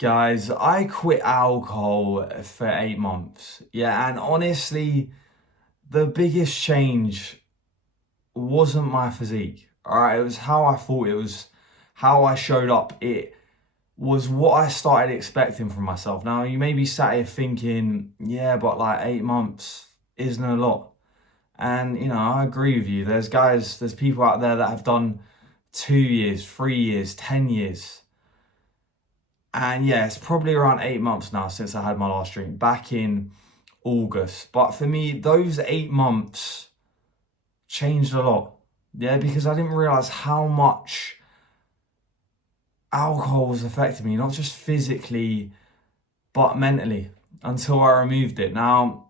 Guys, I quit alcohol for 8 months. Yeah, and honestly, the biggest change wasn't my physique. All right, it was how I thought, it was how I showed up. It was what I started expecting from myself. Now, you may be sat here thinking, yeah, but like 8 months isn't a lot. And, I agree with you. There's people out there that have done 2 years, 3 years, 10 years. And yeah, it's probably around 8 months now since I had my last drink back in August. But for me, those 8 months changed a lot. Yeah, because I didn't realize how much alcohol was affecting me, not just physically, but mentally until I removed it. Now,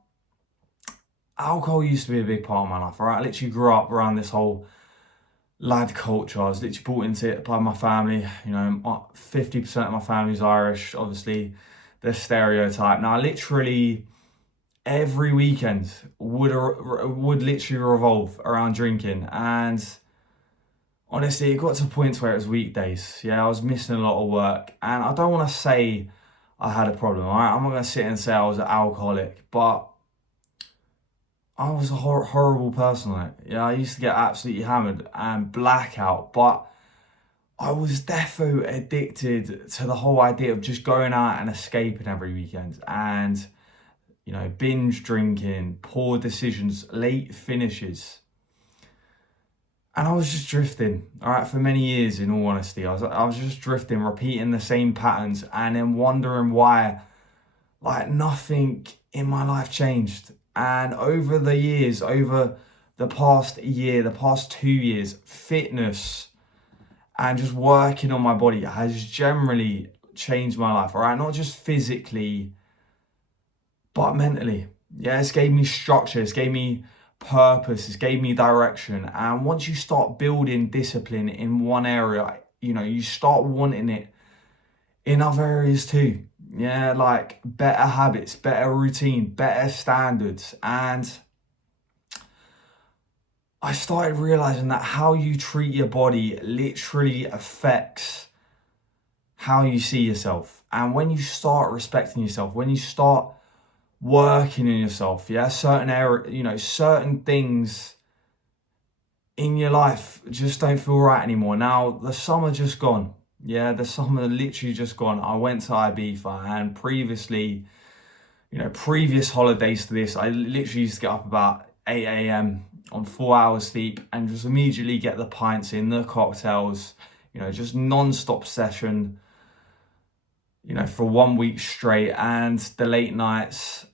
alcohol used to be a big part of my life, all right? I literally grew up around this whole lad culture. I was literally brought into it by my family. 50% of my family's Irish, obviously, the stereotype. Now, literally every weekend would literally revolve around drinking. And honestly, it got to points where it was weekdays. Yeah, I was missing a lot of work. And I don't want to say I had a problem, all right? I'm not going to sit and say I was an alcoholic, but I was a horrible person on it. Yeah, I used to get absolutely hammered and blackout, but I was defo addicted to the whole idea of just going out and escaping every weekend and, binge drinking, poor decisions, late finishes. And I was just drifting, all right, for many years, in all honesty. I was just drifting, repeating the same patterns and then wondering why, like, nothing in my life changed. And over the years, over the past year, the past 2 years, fitness and just working on my body has generally changed my life, all right? Not just physically, but mentally. Yeah, it's gave me structure, it's gave me purpose, it's gave me direction. And once you start building discipline in one area, you start wanting it in other areas too. Yeah, like better habits, better routine, better standards. And I started realizing that how you treat your body literally affects how you see yourself. And when you start respecting yourself, when you start working on yourself, yeah, certain things in your life just don't feel right anymore. Now, the summer just gone. Yeah, the summer literally just gone. I went to Ibiza, and previously, previous holidays to this, I literally used to get up about 8 a.m. on 4 hours sleep and just immediately get the pints in, the cocktails, just non-stop session, for 1 week straight, and the late nights.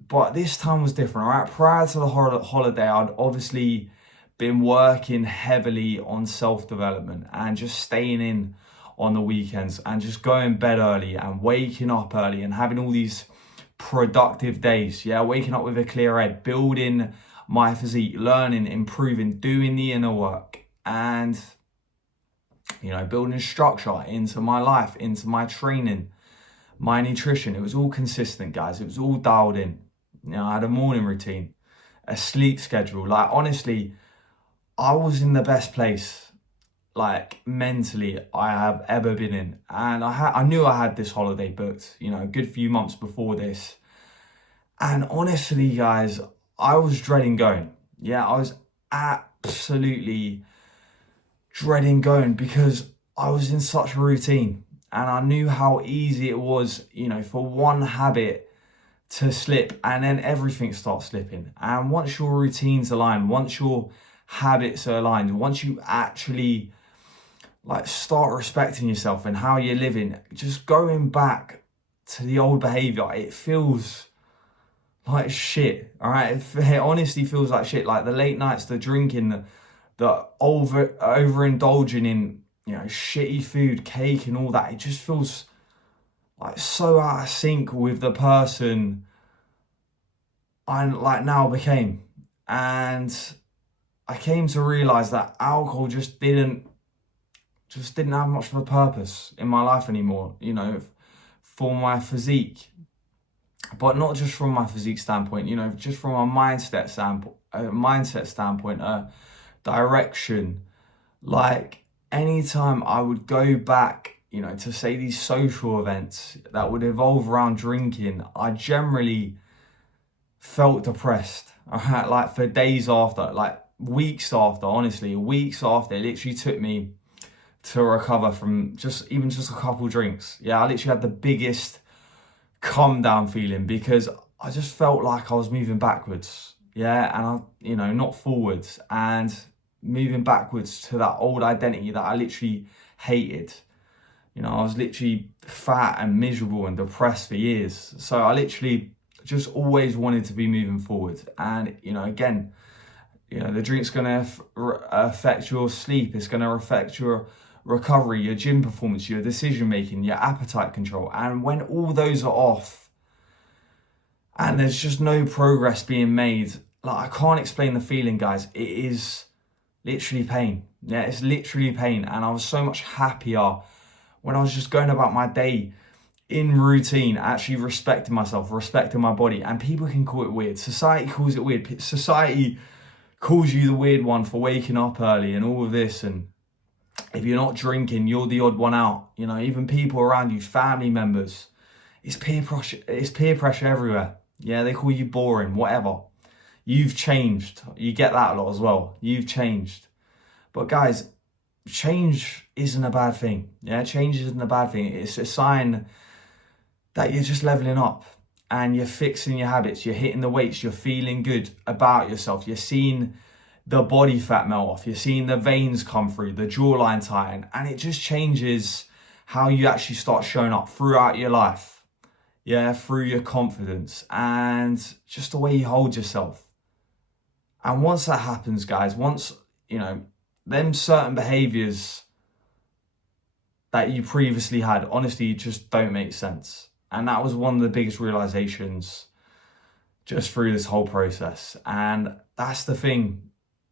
But this time was different, all right? Prior to the holiday, I'd obviously been working heavily on self-development and just staying in on the weekends and just going bed early and waking up early and having all these productive days. Yeah, waking up with a clear head, building my physique, learning, improving, doing the inner work, and building structure into my life, into my training, my nutrition. It was all consistent, guys. It was all dialed in. I had a morning routine, a sleep schedule. Like, honestly, I was in the best place, like, mentally, I have ever been in. And I knew I had this holiday booked, a good few months before this. And honestly, guys, I was dreading going. Yeah, I was absolutely dreading going because I was in such a routine. And I knew how easy it was, for one habit to slip, and then everything starts slipping. And once your routine's aligned, once your habits are aligned, once you actually start respecting yourself and how you're living, just going back to the old behavior, it feels like shit. All right, it honestly feels like shit. Like the late nights, the drinking, the overindulging in shitty food, cake, and all that. It just feels like so out of sync with the person I now became. And I came to realize that alcohol just didn't have much of a purpose in my life anymore, for my physique. But not just from my physique standpoint, just from a mindset standpoint, direction. Like, anytime I would go back to say these social events that would evolve around drinking, I generally felt depressed. Like for days after, like weeks after, honestly, weeks after, it literally took me to recover from just a couple drinks. Yeah, I literally had the biggest come down feeling because I just felt like I was moving backwards. Yeah, and not forwards, and moving backwards to that old identity that I literally hated. I was literally fat and miserable and depressed for years. So I literally just always wanted to be moving forward. And, again, the drink's going to affect your sleep. It's going to affect your recovery, your gym performance, your decision making, your appetite control. And when all those are off and there's just no progress being made, like, I can't explain the feeling, guys. It is literally pain. Yeah, it's literally pain. And I was so much happier when I was just going about my day in routine, actually respecting myself, respecting my body. And people can call it weird. Society calls it weird. Society calls you the weird one for waking up early and all of this. And if you're not drinking, you're the odd one out. Even people around you, family members. It's peer pressure everywhere. Yeah, they call you boring, whatever. You've changed. You get that a lot as well. You've changed. But guys, change isn't a bad thing. Yeah, change isn't a bad thing. It's a sign that you're just leveling up and you're fixing your habits. You're hitting the weights. You're feeling good about yourself. You're seeing the body fat melt off. You're seeing the veins come through, the jawline tighten, and it just changes how you actually start showing up throughout your life. Yeah, through your confidence and just the way you hold yourself. And once that happens, guys, them certain behaviors that you previously had, honestly, just don't make sense. And that was one of the biggest realizations just through this whole process. And that's the thing.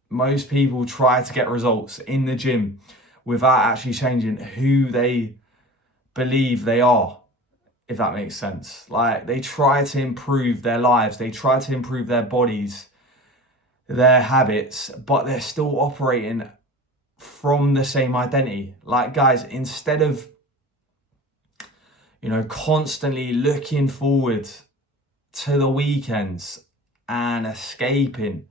Most people try to get results in the gym without actually changing who they believe they are, if that makes sense. Like, they try to improve their lives. They try to improve their bodies, their habits, but they're still operating from the same identity. Like, guys, instead of constantly looking forward to the weekends and escaping,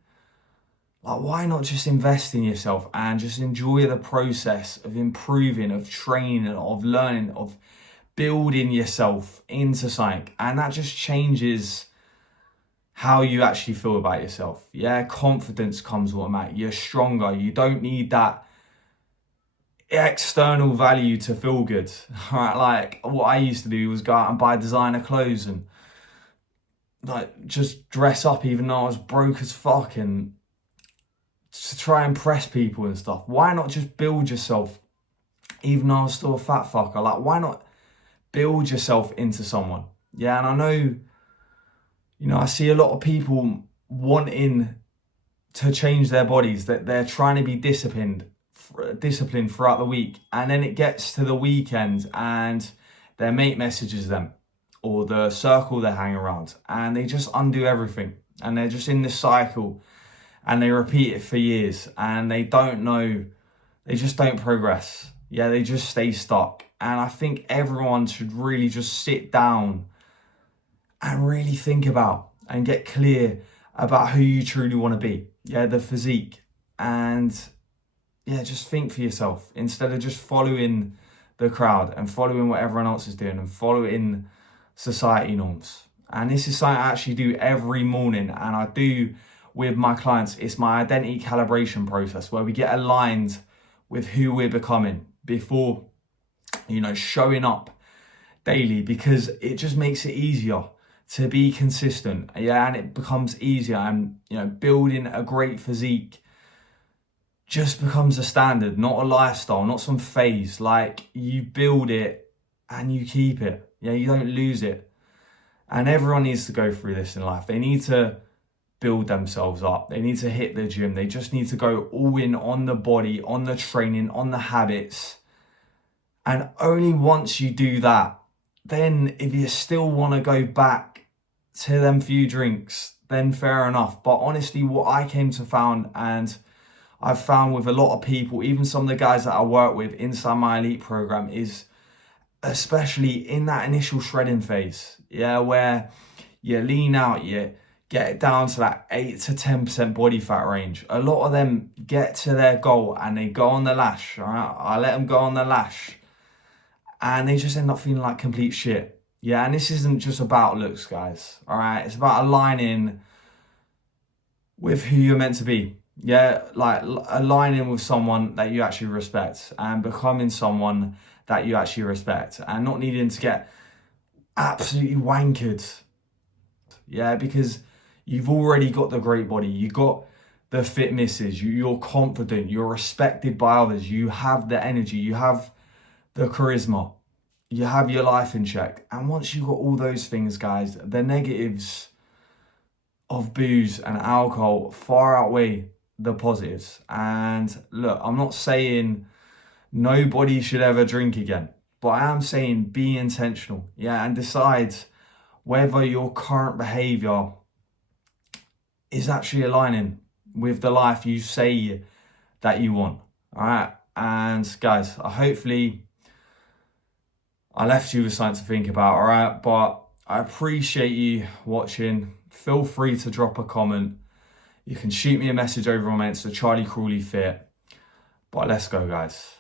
like, why not just invest in yourself and just enjoy the process of improving, of training, of learning, of building yourself into something? And that just changes how you actually feel about yourself. Yeah, confidence comes automatic. You're stronger. You don't need that external value to feel good. Right? Like, what I used to do was go out and buy designer clothes and like just dress up even though I was broke as fuck and to try and impress people and stuff. Why not just build yourself even though I was still a fat fucker? Like, why not build yourself into someone? Yeah, and I know, I see a lot of people wanting to change their bodies, that they're trying to be disciplined throughout the week, and then it gets to the weekend and their mate messages them or the circle they hang around and they just undo everything, and they're just in this cycle and they repeat it for years and they just don't progress. Yeah, they just stay stuck. And I think everyone should really just sit down and really think about and get clear about who you truly want to be. Yeah, the physique. And yeah, just think for yourself instead of just following the crowd and following what everyone else is doing and following society norms. And this is something I actually do every morning, and I do with my clients. It's my identity calibration process where we get aligned with who we're becoming before, showing up daily, because it just makes it easier to be consistent. Yeah, and it becomes easier, and building a great physique just becomes a standard, not a lifestyle, not some phase. Like, you build it and you keep it. Yeah, you don't lose it. And everyone needs to go through this in life. They need to build themselves up. They need to hit the gym. They just need to go all in on the body, on the training, on the habits. And only once you do that, then if you still want to go back to them few drinks, then fair enough. But honestly, what I came to found, and I've found with a lot of people, even some of the guys that I work with inside my elite program, is especially in that initial shredding phase, yeah, where you lean out, you get it down to that 8 to 10% body fat range. A lot of them get to their goal and they go on the lash, all right? I let them go on the lash and they just end up feeling like complete shit. Yeah, and this isn't just about looks, guys, all right? It's about aligning with who you're meant to be. Yeah, like aligning with someone that you actually respect and becoming someone that you actually respect and not needing to get absolutely wankered. Yeah, because you've already got the great body, you got the fit misses, you're confident, you're respected by others, you have the energy, you have the charisma, you have your life in check. And once you've got all those things, guys, the negatives of booze and alcohol far outweigh the positives. And look, I'm not saying nobody should ever drink again, but I am saying be intentional, yeah, and decide whether your current behavior is actually aligning with the life you say that you want. All right. And guys, hopefully I left you with something to think about. All right. But I appreciate you watching. Feel free to drop a comment. You can shoot me a message over on Insta, Charlie Crawley Fit. But let's go, guys.